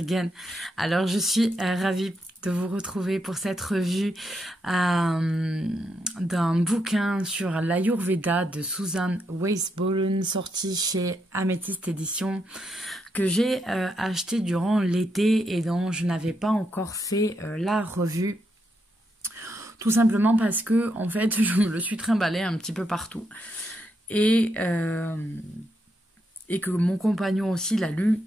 Virgen. Alors je suis ravie de vous retrouver pour cette revue d'un bouquin sur l'Ayurveda de Susan Weisbaulen, sorti chez Améthyste Éditions, que j'ai acheté durant l'été et dont je n'avais pas encore fait la revue. Tout simplement parce que, en fait, je me le suis trimballé un petit peu partout. Et que mon compagnon aussi l'a lu.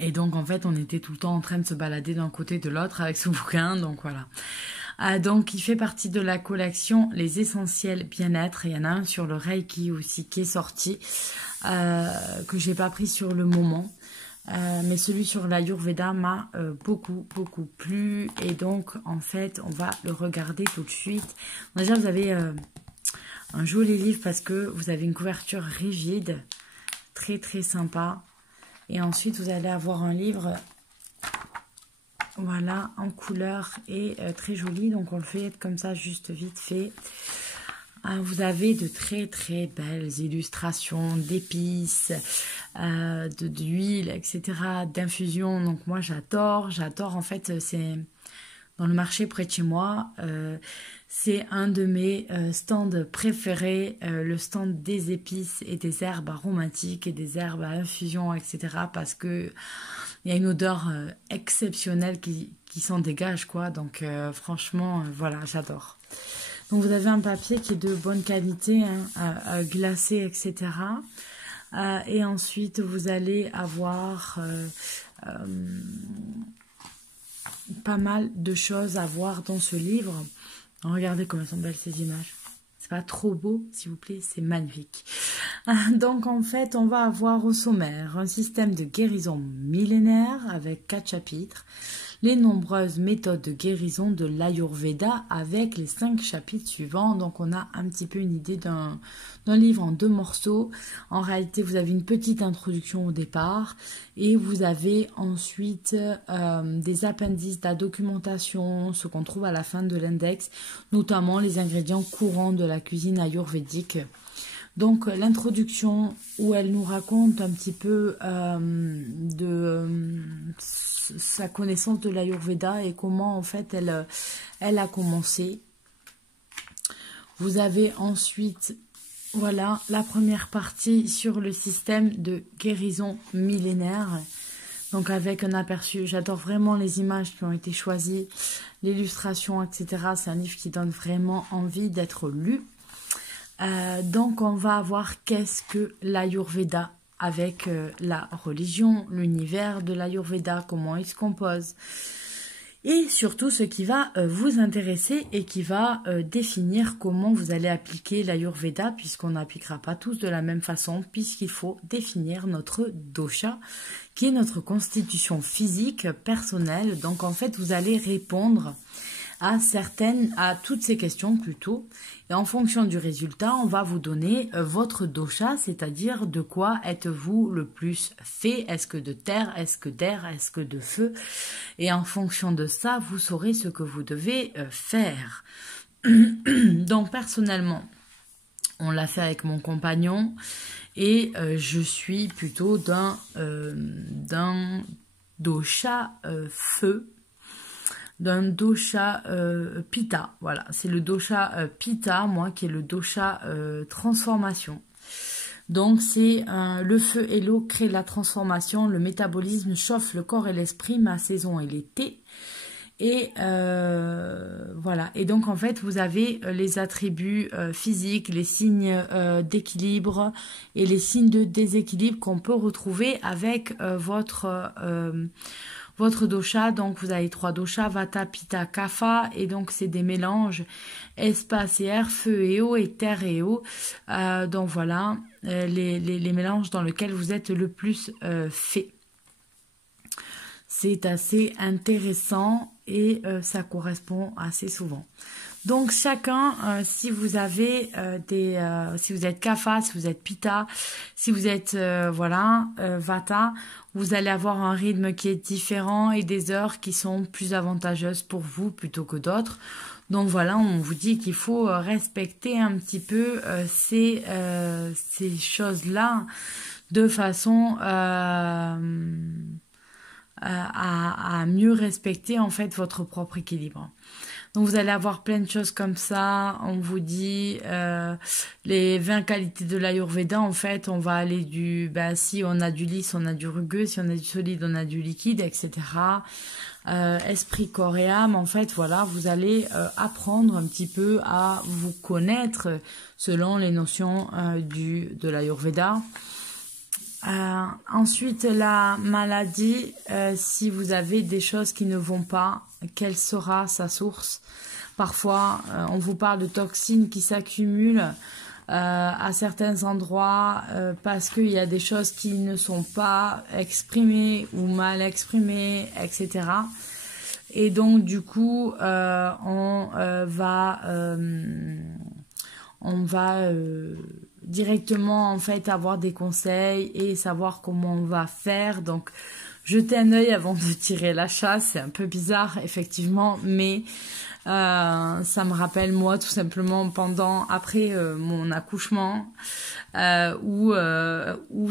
Et donc, en fait, on était tout le temps en train de se balader d'un côté et de l'autre avec ce bouquin. Donc, voilà. Donc, il fait partie de la collection Les Essentiels Bien-être. Il y en a un sur le Reiki aussi qui est sorti, que j'ai pas pris sur le moment. Mais celui sur l'Ayurveda m'a beaucoup plu. Et donc, en fait, on va le regarder tout de suite. Déjà, vous avez un joli livre parce que vous avez une couverture rigide. Très sympa. Et ensuite, vous allez avoir un livre, voilà, en couleur et très joli. Donc, on le fait comme ça, juste vite fait. Vous avez de très belles illustrations d'épices, d'huile, etc., d'infusion. Donc, moi, j'adore. En fait, c'est dans le marché près de chez moi. C'est un de mes stands préférés, le stand des épices et des herbes aromatiques et des herbes à infusion, etc. Parce que il y a une odeur exceptionnelle qui s'en dégage, quoi. Donc franchement, voilà, j'adore. Donc vous avez un papier qui est de bonne qualité, hein, glacé, etc. Et ensuite, vous allez avoir pas mal de choses à voir dans ce livre. Regardez comme elles sont belles ces images. C'est pas trop beau, s'il vous plaît, c'est magnifique. Donc en fait, on va avoir au sommaire un système de guérison millénaire avec 4 chapitres, les nombreuses méthodes de guérison de l'Ayurveda avec les 5 chapitres suivants. Donc on a un petit peu une idée d'un livre en 2 morceaux. En réalité, vous avez une petite introduction au départ et vous avez ensuite des appendices de la documentation, ce qu'on trouve à la fin de l'index, notamment les ingrédients courants de la cuisine ayurvédique. Donc l'introduction où elle nous raconte un petit peu de sa connaissance de l'Ayurveda et comment en fait elle a commencé. Vous avez ensuite, voilà, la première partie sur le système de guérison millénaire. Donc avec un aperçu, j'adore vraiment les images qui ont été choisies, l'illustration, etc. C'est un livre qui donne vraiment envie d'être lu. Donc on va voir qu'est-ce que l'Ayurveda avec la religion, l'univers de l'Ayurveda, comment il se compose. Et surtout ce qui va vous intéresser et qui va définir comment vous allez appliquer l'Ayurveda, puisqu'on n'appliquera pas tous de la même façon, puisqu'il faut définir notre dosha, qui est notre constitution physique personnelle. Donc en fait, vous allez répondre à toutes ces questions plutôt. Et en fonction du résultat, on va vous donner votre dosha, c'est-à-dire de quoi êtes-vous le plus fait. Est-ce que de terre, est-ce que d'air, est-ce que de feu? Et en fonction de ça, vous saurez ce que vous devez faire. Donc personnellement, on l'a fait avec mon compagnon et je suis plutôt d'un dosha feu, d'un dosha Pitta. Voilà, c'est le dosha Pitta, moi, qui est le dosha transformation. Donc, c'est le feu et l'eau créent la transformation, le métabolisme chauffe le corps et l'esprit, ma saison est l'été. Et voilà. Et donc, en fait, vous avez les attributs physiques, les signes d'équilibre et les signes de déséquilibre qu'on peut retrouver avec votre dosha. Donc vous avez 3 doshas, Vata, Pitta, Kapha, et donc c'est des mélanges espace et air, feu et eau et terre et eau. Donc voilà les mélanges dans lesquels vous êtes le plus fait. C'est assez intéressant et ça correspond assez souvent. Donc chacun, si vous avez si vous êtes Kapha, si vous êtes Pitta, si vous êtes Vata, vous allez avoir un rythme qui est différent et des heures qui sont plus avantageuses pour vous plutôt que d'autres. Donc voilà, on vous dit qu'il faut respecter un petit peu ces choses-là de façon à mieux respecter en fait votre propre équilibre. Donc vous allez avoir plein de choses comme ça. On vous dit les 20 qualités de l'Ayurveda. En fait, on va aller si on a du lisse, on a du rugueux. Si on a du solide, on a du liquide, etc. Esprit, corps et âme. En fait, voilà, vous allez apprendre un petit peu à vous connaître selon les notions de l'Ayurveda. Ensuite, la maladie, si vous avez des choses qui ne vont pas, quelle sera sa source? Parfois, on vous parle de toxines qui s'accumulent à certains endroits parce qu'il y a des choses qui ne sont pas exprimées ou mal exprimées, etc. Et donc, du coup, on va directement en fait avoir des conseils et savoir comment on va faire. Donc jetez un œil avant de tirer la chasse, c'est un peu bizarre effectivement, mais ça me rappelle moi tout simplement après mon accouchement où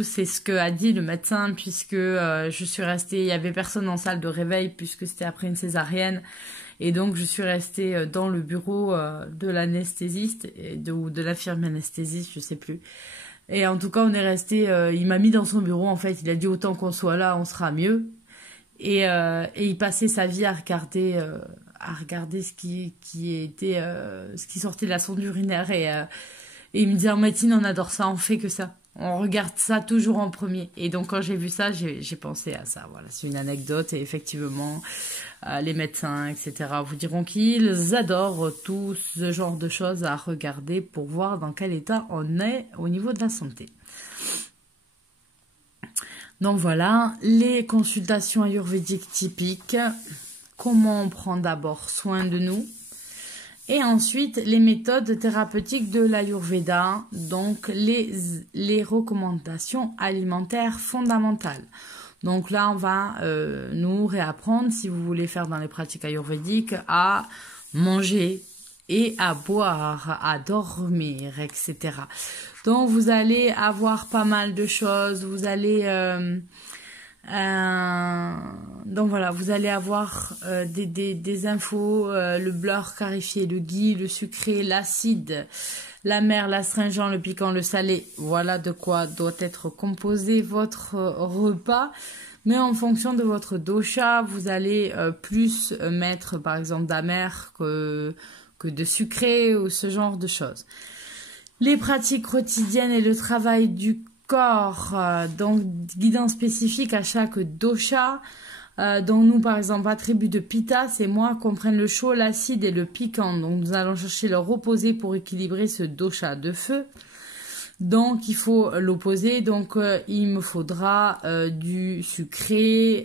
c'est ce que a dit le médecin, puisque je suis restée, il y avait personne en salle de réveil puisque c'était après une césarienne. Et donc, je suis restée dans le bureau de l'anesthésiste ou de l'infirmière anesthésiste, je sais plus. Et en tout cas, on est resté. Il m'a mis dans son bureau. En fait, il a dit autant qu'on soit là, on sera mieux. Et il passait sa vie à regarder ce qui sortait de la sonde urinaire. Et il me dit en médecine, on adore ça, on fait que ça. On regarde ça toujours en premier. Et donc, quand j'ai vu ça, j'ai pensé à ça. Voilà, c'est une anecdote. Et effectivement, les médecins, etc., vous diront qu'ils adorent tout ce genre de choses à regarder pour voir dans quel état on est au niveau de la santé. Donc voilà, les consultations ayurvédiques typiques. Comment on prend d'abord soin de nous. Et ensuite, les méthodes thérapeutiques de l'Ayurveda, donc les recommandations alimentaires fondamentales. Donc là, on va nous réapprendre, si vous voulez faire dans les pratiques ayurvédiques, à manger et à boire, à dormir, etc. Donc, vous allez avoir pas mal de choses, vous allez... donc voilà, vous allez avoir des infos, le beurre clarifié, le ghee, le sucré, l'acide, l'amer, l'astringent, le piquant, le salé. Voilà de quoi doit être composé votre repas. Mais en fonction de votre dosha, vous allez plus mettre par exemple d'amer que de sucré ou ce genre de choses. Les pratiques quotidiennes et le travail du corps, donc guidance spécifique à chaque dosha. Donc nous par exemple attribut de pitta, c'est moi comprennent le chaud, l'acide et le piquant. Donc nous allons chercher leur opposé pour équilibrer ce dosha de feu. Donc il faut l'opposé, donc il me faudra du sucré,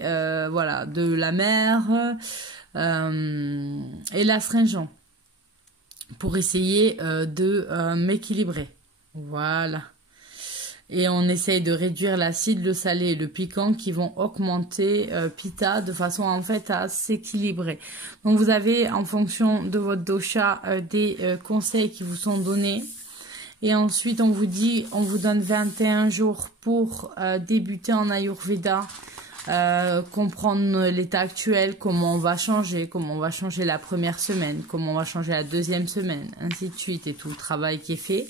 voilà, de l'amer et l'astringent pour essayer de m'équilibrer. Voilà. Et on essaye de réduire l'acide, le salé et le piquant qui vont augmenter pitta de façon en fait à s'équilibrer. Donc vous avez en fonction de votre dosha des conseils qui vous sont donnés. Et ensuite on vous donne 21 jours pour débuter en Ayurveda, comprendre l'état actuel, comment on va changer la première semaine, comment on va changer la deuxième semaine, ainsi de suite et tout le travail qui est fait.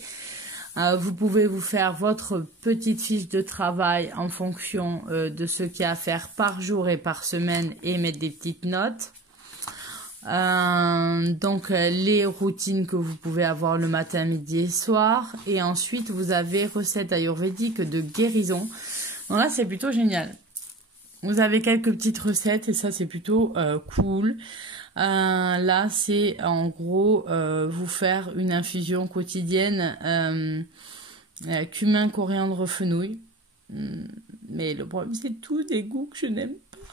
Vous pouvez vous faire votre petite fiche de travail en fonction de ce qu'il y a à faire par jour et par semaine et mettre des petites notes. Donc les routines que vous pouvez avoir le matin, midi et soir. Et ensuite vous avez recettes ayurvédiques de guérison. Donc là c'est plutôt génial. Vous avez quelques petites recettes et ça c'est plutôt cool. Là, c'est en gros vous faire une infusion quotidienne cumin, coriandre, fenouil. Mais le problème, c'est tous des goûts que je n'aime pas.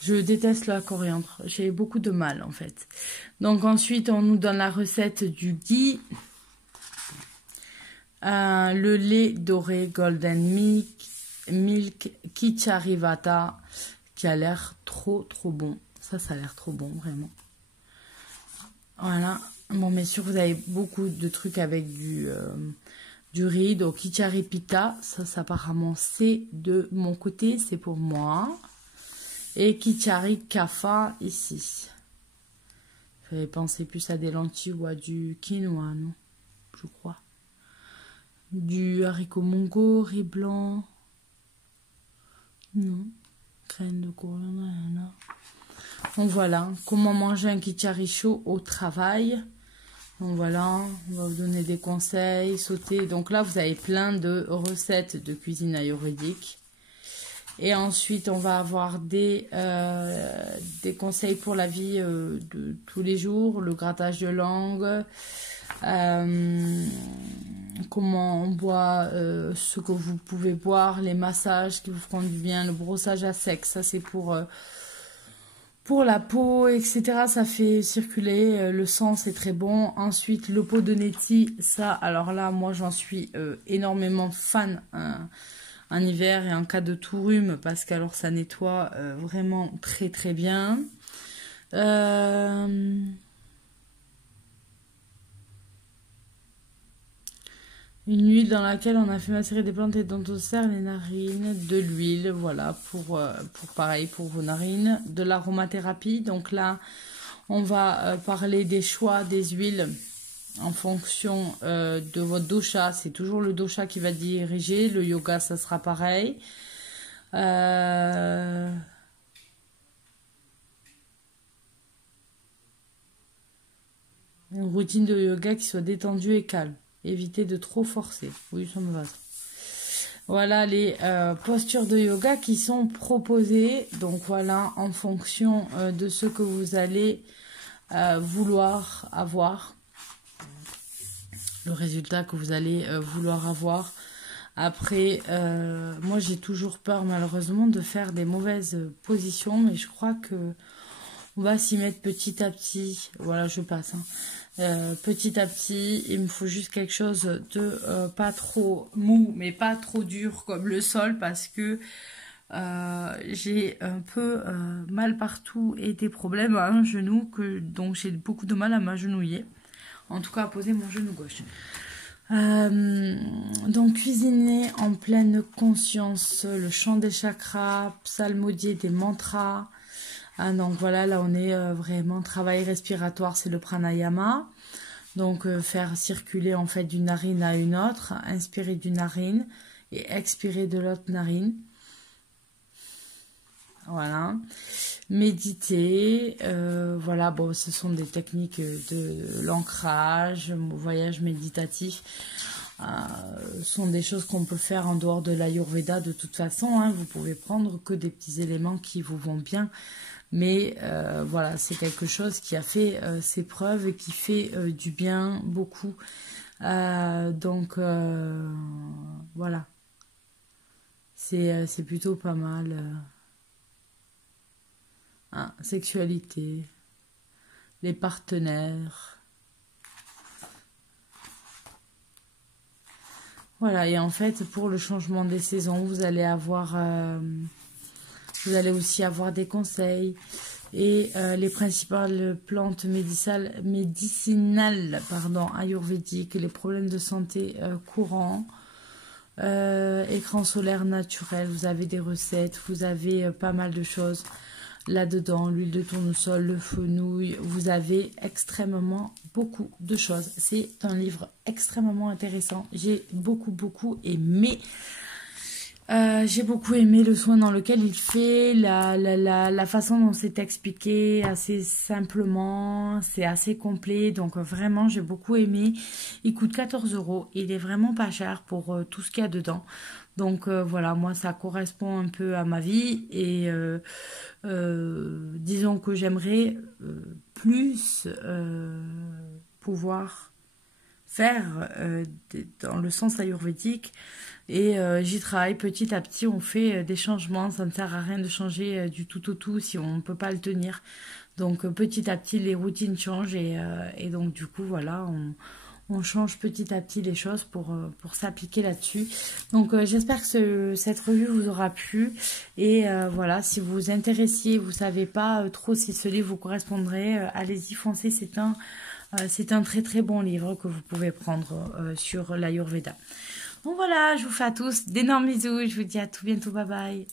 Je déteste la coriandre. J'ai beaucoup de mal, en fait. Donc, ensuite, on nous donne la recette du ghee. Le lait doré Golden Milk Kicharivata qui a l'air trop bon. Ça a l'air trop bon, vraiment. Voilà. Bon, bien sûr, vous avez beaucoup de trucs avec du riz. Donc, Kicharipita, ça apparemment, c'est de mon côté. C'est pour moi. Et Kichari Kapha ici. J'avais pensé plus à des lentilles ou à du quinoa, non? Je crois. Du haricot mongo, riz blanc. Non. Graines de coriandre, non. Donc voilà, comment manger un kichari chaud au travail. Donc voilà, on va vous donner des conseils, sauter. Donc là, vous avez plein de recettes de cuisine ayurvédique. Et ensuite, on va avoir des conseils pour la vie de tous les jours, le grattage de langue, comment on boit, ce que vous pouvez boire, les massages qui vous feront du bien, le brossage à sec, ça c'est pour la peau, etc. Ça fait circuler le sang, c'est très bon. Ensuite, le pot de neti, ça, alors là, moi j'en suis énormément fan. En hiver et en cas de tout rhume parce qu'alors ça nettoie vraiment très très bien. Une huile dans laquelle on a fait macérer des plantes et dont on sert les narines, de l'huile, voilà, pour pareil pour vos narines, de l'aromathérapie. Donc là, on va parler des choix des huiles en fonction de votre dosha. C'est toujours le dosha qui va diriger. Le yoga, ça sera pareil. Une routine de yoga qui soit détendue et calme. Évitez de trop forcer. Oui, ça me va. Voilà les postures de yoga qui sont proposées. Donc voilà, en fonction de ce que vous allez vouloir avoir. Le résultat que vous allez vouloir avoir. Après, moi j'ai toujours peur malheureusement de faire des mauvaises positions, mais je crois que on va s'y mettre petit à petit. Voilà, je passe. Petit à petit, il me faut juste quelque chose de pas trop mou, mais pas trop dur comme le sol, parce que j'ai un peu mal partout et des problèmes à un genou, donc j'ai beaucoup de mal à m'agenouiller. En tout cas, à poser mon genou gauche. Donc, cuisiner en pleine conscience, le chant des chakras, psalmodier des mantras. Donc, voilà, là, on est vraiment travail respiratoire, c'est le pranayama. Donc, faire circuler, en fait, d'une narine à une autre, inspirer d'une narine et expirer de l'autre narine. Voilà. Méditer, voilà, bon, ce sont des techniques de l'ancrage, voyage méditatif, sont des choses qu'on peut faire en dehors de l'Ayurveda de toute façon, hein. Vous pouvez prendre que des petits éléments qui vous vont bien, mais voilà, c'est quelque chose qui a fait ses preuves et qui fait du bien beaucoup, donc voilà, c'est plutôt pas mal. Sexualité, les partenaires. Voilà, et en fait, pour le changement des saisons, vous allez aussi avoir des conseils et les principales plantes médicinales, ayurvédiques, les problèmes de santé courants. Écran solaire naturel, vous avez des recettes, vous avez pas mal de choses là-dedans, l'huile de tournesol, le fenouil, vous avez extrêmement beaucoup de choses. C'est un livre extrêmement intéressant, j'ai beaucoup aimé. J'ai beaucoup aimé le soin dans lequel il fait, la façon dont c'est expliqué assez simplement, c'est assez complet, donc vraiment j'ai beaucoup aimé. Il coûte 14 €, il est vraiment pas cher pour tout ce qu'il y a dedans. Donc voilà, moi ça correspond un peu à ma vie et disons que j'aimerais plus pouvoir faire dans le sens ayurvédique. Et j'y travaille petit à petit, on fait des changements, ça ne sert à rien de changer du tout au tout si on ne peut pas le tenir. Donc petit à petit les routines changent et donc du coup voilà, on change petit à petit les choses pour s'appliquer là-dessus. Donc j'espère que cette revue vous aura plu et voilà, si vous vous intéressiez, vous ne savez pas trop si ce livre vous correspondrait, allez-y, foncez, c'est un très très bon livre que vous pouvez prendre sur l'Ayurveda. Donc voilà, je vous fais à tous d'énormes bisous. Je vous dis à tout bientôt. Bye bye.